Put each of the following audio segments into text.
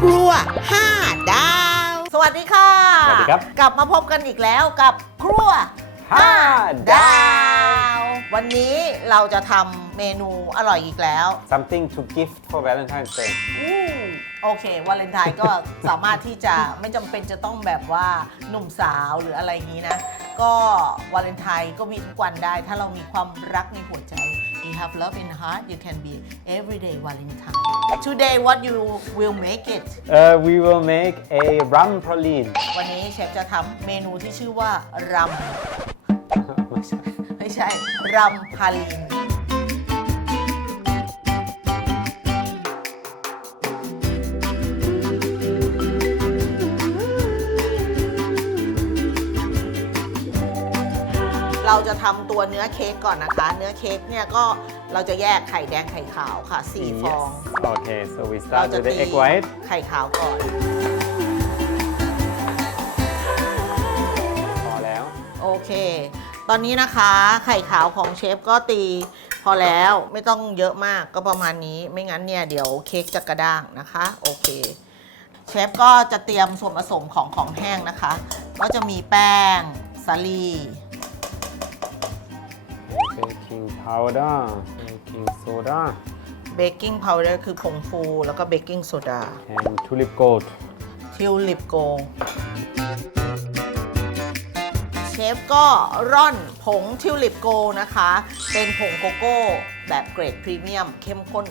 ครัว 5 ดาว สวัสดีค่ะ สวัสดีครับ กลับมาพบกันอีกแล้วกับครัวห้าดาว วันนี้เราจะทำเมนูอร่อยอีกแล้ว something to gift for Valentine's Day อู้โอเควาเลนไทน์ก็สามารถที่จะไม่จำเป็นจะต้องแบบว่าหนุ่มสาวหรืออะไรอย่างนี้นะ ก็วาเลนไทน์ก็มีทุกวันได้ ถ้าเรามีความรักในหัวใจ you have love in heart you can be everyday Valentine today what you will make it uh, we will make a rum praline วันนี้เชฟจะทำเมนูที่ชื่อว่ารำ ไม่ใช่รำพาลีน เราจะทำตัวเนื้อเค้กก่อนนะคะ เนื้อเค้กเนี่ยก็เราจะแยกไข่แดงไข่ขาวค่ะ4ฟอง okay so we เรา start จะ with the ตี egg white ไข่ขาวก่อน พอแล้ว โอเค ตอนนี้นะคะไข่ขาวของเชฟก็ตีพอแล้วไม่ต้องเยอะมากก็ประมาณนี้ ไม่งั้นเนี่ยเดี๋ยวเค้กจะกระด้างนะคะ โอเค เชฟก็จะเตรียมส่วนผสมของของแห้งนะคะ ก็จะมีแป้งสาลี baking powder baking soda เบกกิ้งพาวเดอร์คือผงฟู แล้วก็เบกกิ้งโซดา and tulip gold ทิวลิปโกเช ฟก็ร่อนผงทิวลิปโกนะคะ เป็นผงโกโก้แบบเกรดพรีเมียมเข้มข้น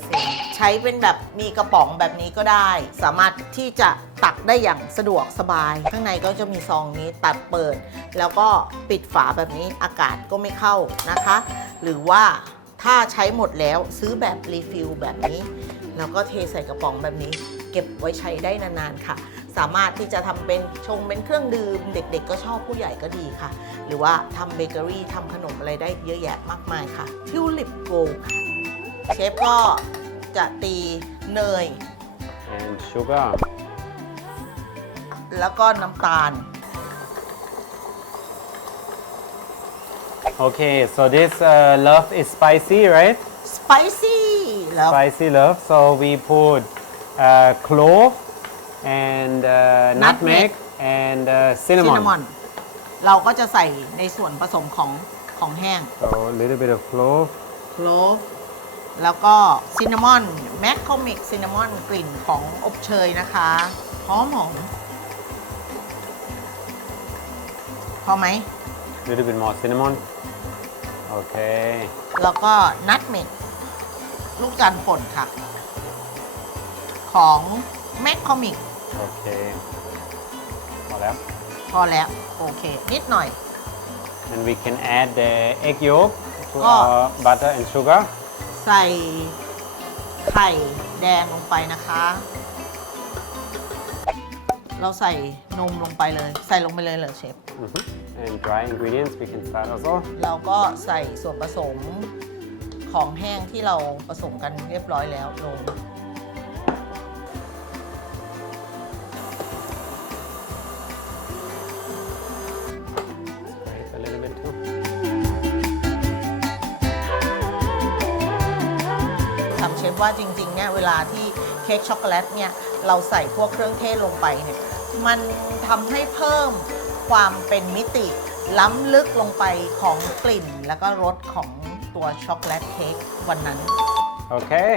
100%ใช้เป็นแบบมีกระป๋องแบบนี้ก็ได้ สามารถที่จะตักได้อย่างสะดวกสบาย ข้างในก็จะมีซองนี้ตัดเปิด แล้วก็ปิดฝาแบบนี้อากาศก็ไม่เข้านะคะ หรือว่าถ้าใช้หมดแล้วซื้อแบบรีฟิลแบบนี้ แล้วก็เทใส่กระป๋องแบบนี้ เก็บไว้ใช้ได้นานๆค่ะ สามารถที่จะทำเป็นชงเป็นเครื่องดื่ม เด็กๆ ก็ชอบผู้ใหญ่ก็ดีค่ะ หรือว่าทำเบเกอรี่ทำขนมอะไรได้เยอะแยะมากมายค่ะทิวลิปโกเชฟก็จะตีเนย and sugar แล้วก็น้ำตาล okay so this uh, love is spicy right สไปซี่แล้ว spicy love so we put uh, clove and uh, Nutmeg nutmeg and uh, ซินนามอน cinnamon เราก็จะใส่ในส่วนผสมของของแห้ง so a little bit of clove โคลฟแล้วก็ซินนามอนแมคคอมิกซินนามอนกลิ่นของอบเชยนะคะหอมหอมพอไหม a little bit more cinnamon okay แล้วก็นัทเมกลูกจันทร์ป่นค่ะ ของแมคคอมิก okay พอแล้ว พอแล้ว โอเค นิดหน่อย and we can add the egg yolk to Oh. our butter and sugar ใส่ไข่แดงลงไปนะคะ เราใส่นมลงไปเลย ใส่ลงไปเลยเหรอเชฟ Mhm. and dry ingredients we can start also เราก็ใส่ส่วนผสมของแห้งที่เราผสมกันเรียบร้อยแล้วลง ลาที่เค้กช็อกโกแลตเนี่ยเราใส่พวกเครื่องเทศลงไปเนี่ยมันทำให้เพิ่มความเป็นมิติล้ำลึกลงไปของกลิ่น แล้วก็รสของตัวช็อกโกแลตเค้กวันนั้น okay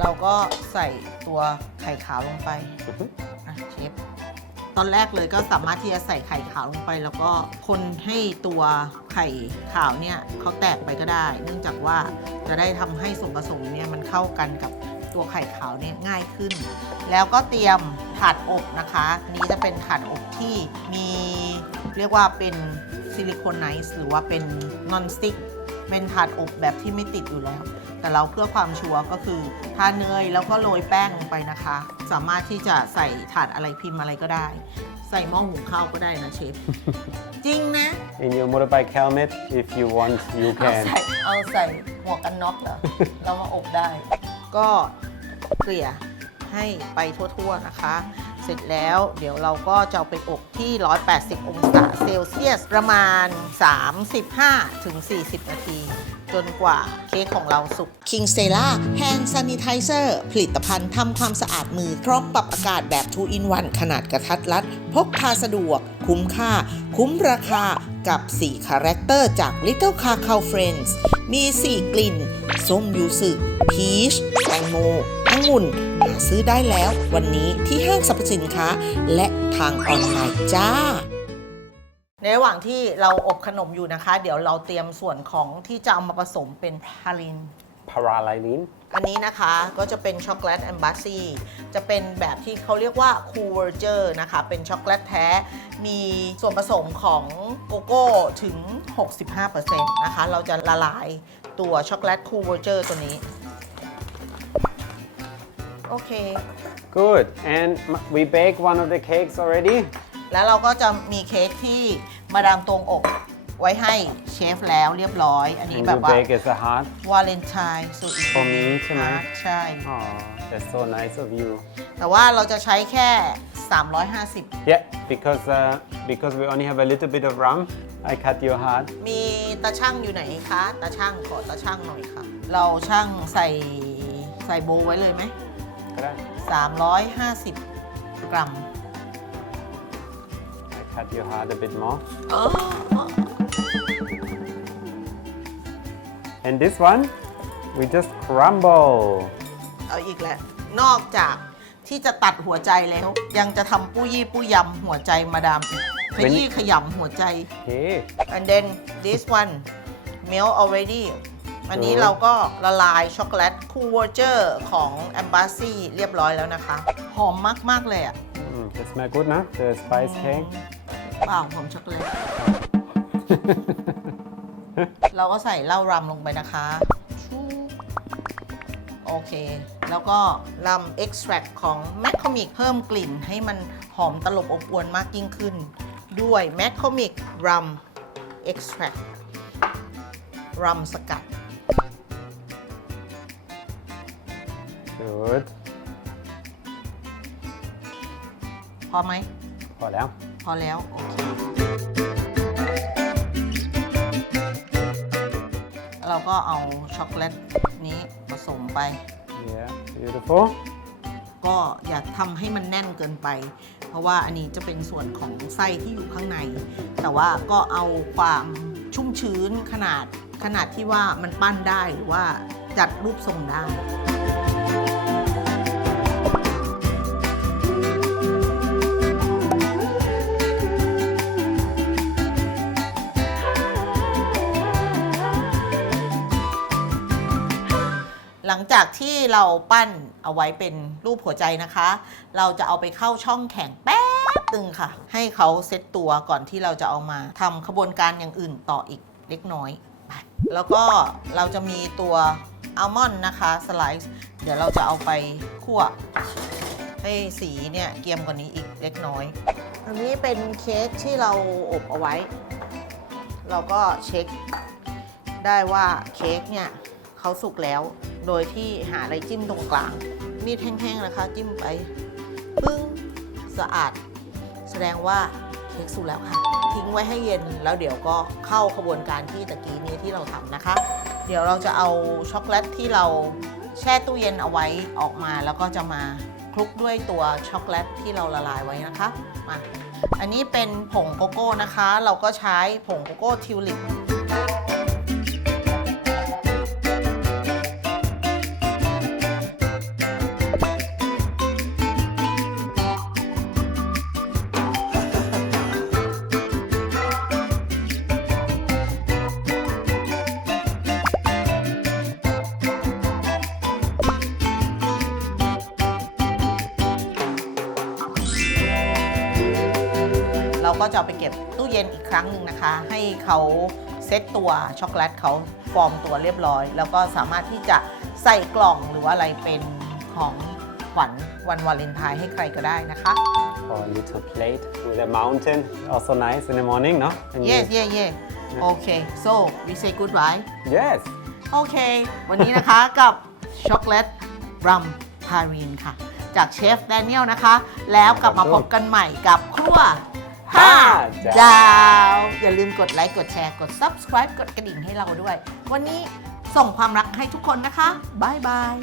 เราก็ใส่ตัวไข่ขาวลงไป Mhm. อะเชฟต อนแรกเลยก็สามารถที่จะใส่ไข่ขาวลงไป แล้วก็คนให้ตัวไข่ขาวเนี่ยเขาแตกไปก็ได้ เนื่องจากว่าจะได้ทำให้ส่วนผสมเนี่ยมันเข้ากันกับตัวไข่ขาวเนี่ยง่ายขึ้น แล้วก็เตรียมถาดอบนะคะนนี้จะเป็นถาดอบที่มีเรียกว่าเป็นซิลิโคนไนซ์หรือว่าเป็นนอนสติ๊ก เป็นถาดอบแบบที่ไม่ติดอยู่แล้ว แต่เราเพื่อความชัวร์ก็คือทาเนยแล้วก็โรยแป้งลงไปนะคะ สามารถที่จะใส่ถาดอะไรพิมพ์อะไรก็ได้ ใส่หม้อหุงข้าวก็ได้นะเชฟ จริงนะ in your motorbike helmet if you want you เอา can ใส่เอาใส่หมวกกันน็อกเหรอ เรามาอบได้ ก็เกลี่ยให้ไปทั่วๆนะคะเส ร็จแล้ว เดี๋ยวเราก็จะเอาไปอบที่ 180 องศาเซลเซียสประมาณ 35-40 นาที จนกว่าเค้กของเราสุก King Stella Hand Sanitizer ผลิตภัณฑ์ทำความสะอาดมือพร้อมปรับอากาศแบบ 2 in 1 ขนาดกระทัดรัด พกพาสะดวก คุ้มค่า คุ้มราคากับ 4 คาแรคเตอร์จาก Little Cacao Friends มี 4 กลิ่น ส้มยูสึพีชแตงโมองุ่น ซื้อได้แล้ว วันนี้ที่ห้างสรรพสินค้า และทางออนไลน์จ้า ในระหว่างที่เราอบขนมอยู่นะคะ เดี๋ยวเราเตรียมส่วนของที่จะเอามาผสมเป็นพาลิน Paralaline. อันนี้นะคะก็จะเป็นช็อกโกแลตแอมบ s ซีจะเป็นแบบที่เขาเรียกว่าคูเวอร์เจอร์นะคะ เป็นช็อกโกแลตแท้ มีส่วนผสมของโกโก้ถึง 65%นะคะ เราจะละลายตัวช็อกโกแลตคูเวอร์เจอร์ตัวนี้ โอเค Good. And m- we bake one of the cakes already. แล้วเราก็จะมีเค้กที่มาดามตวงอบไว้ให้เชฟแล้วเรียบร้อย อันนี้ And แบบ you ว่า bake as a heart. วาเลนไทน์สุด For me ใช่ไหม ใช่ Oh, that's so nice of you. แต่ว่าเราจะใช้แค่ 350 Yeah, because uh, because we only have a little bit of rum, I cut your heart. มีตาช่างอยู่ไหนคะ ตาช่างขอตาช่างหน่อยค่ะ เราช่างใส่ใส่โบว์ไว้เลยไหม Correct. 350 กรัม I cut your heart a bit more. เออ And this one, we just crumble. เอาอีกแล้ว นอกจากที่จะตัดหัวใจแล้ว ยังจะทำปุ้ยี่ปุ้ยำหัวใจมาดามอีกขยี้ขยำหัวใจ Okay. and then this one melt already อันนี้โอ้เราก็ละลายช็อกโกแลตคูเวอร์เจอร์ของ e m b a s s y เรียบร้อยแล้วนะคะ หอมมาก ๆ เลยอะ Mm, that smell good, nah? The spice cake. เปล่าหอมช็อกโกแลต เราก็ใส่เหล้ารำลงไปนะคะชูโอเค แล้วก็รำเอ็กซ์แทรของแมคคอมิกเพิ่มกลิ่นให้มันหอมตลบอบอวนมากยิ่งขึ้น ด้วยแมคคอมิกรัมเอ็กซ์แทรรัมสกัด Good. พอไหม พอแล้ว พอแล้ว โอเค เราก็เอาช็อกโกแลตนี้ผสมไป Yeah, beautiful. ก็อย่าทำให้มันแน่นเกินไป เพราะว่าอันนี้จะเป็นส่วนของไส้ที่อยู่ข้างใน แต่ว่าก็เอาความชุ่มชื้นขนาดขนาดที่ว่ามันปั้นได้หรือว่าจัดรูปทรงได้ หลังจากที่เราปั้นเอาไว้เป็นรูปหัวใจนะคะ เราจะเอาไปเข้าช่องแข็งแป๊บตึงค่ะ ให้เขาเซตตัวก่อนที่เราจะเอามาทำขบวนการอย่างอื่นต่ออีกเล็กน้อยไปแล้วก็เราจะมีตัวอัลมอนด์นะคะสไลซ์เดี๋ยวเราจะเอาไปคั่วให้สีเนี่ยเกรียมกว่านี้อีกเล็กน้อย อันนี้เป็นเค้กที่เราอบเอาไว้ เราก็เช็คได้ว่าเค้กเนี่ยเขาสุกแล้ว โดยที่หาอะไรจิ้มตรงกลาง มีดแห้งๆนะคะ จิ้มไปปึ้งสะอาด แสดงว่าเค้กสุกแล้วค่ะ ทิ้งไว้ให้เย็นแล้วเดี๋ยวก็เข้าขบวนการที่ตะกี้นี้ที่เราทำนะคะ เดี๋ยวเราจะเอาช็อกโกแลตที่เราแช่ตู้เย็นเอาไว้ออกมาแล้วก็จะมาคลุกด้วยตัวช็อกโกแลตที่เราละลายไว้นะคะมาอันนี้เป็นผงโกโก้นะคะ เราก็ใช้ผงโกโก้ทิวลิป เราก็จะเอาไปเก็บตู้เย็นอีกครั้งหนึ่งนะคะ ให้เขาเซตตัวช็อกโกแลตเขาฟอร์มตัวเรียบร้อย แล้วก็สามารถที่จะใส่กล่องหรือว่าอะไรเป็นของขวัญวันวาเลนไทน์ให้ใครก็ได้นะคะ For a little plate with a mountain. Also nice in the morning, no? And yes you- yes yes โอเค so we say goodbye Yes. โอเค วันนี้นะคะ กับช็อกโกแลตรัมพารีนค่ะ จากเชฟแดเนียลนะคะ แล้วกลับมาพบกันใหม่กับครัวห้า 5 ดาว อย่าลืมกดไลค์กดแชร์กด subscribe กดกระดิ่งให้เราด้วย วันนี้ส่งความรักให้ทุกคนนะคะ บ๊ายบาย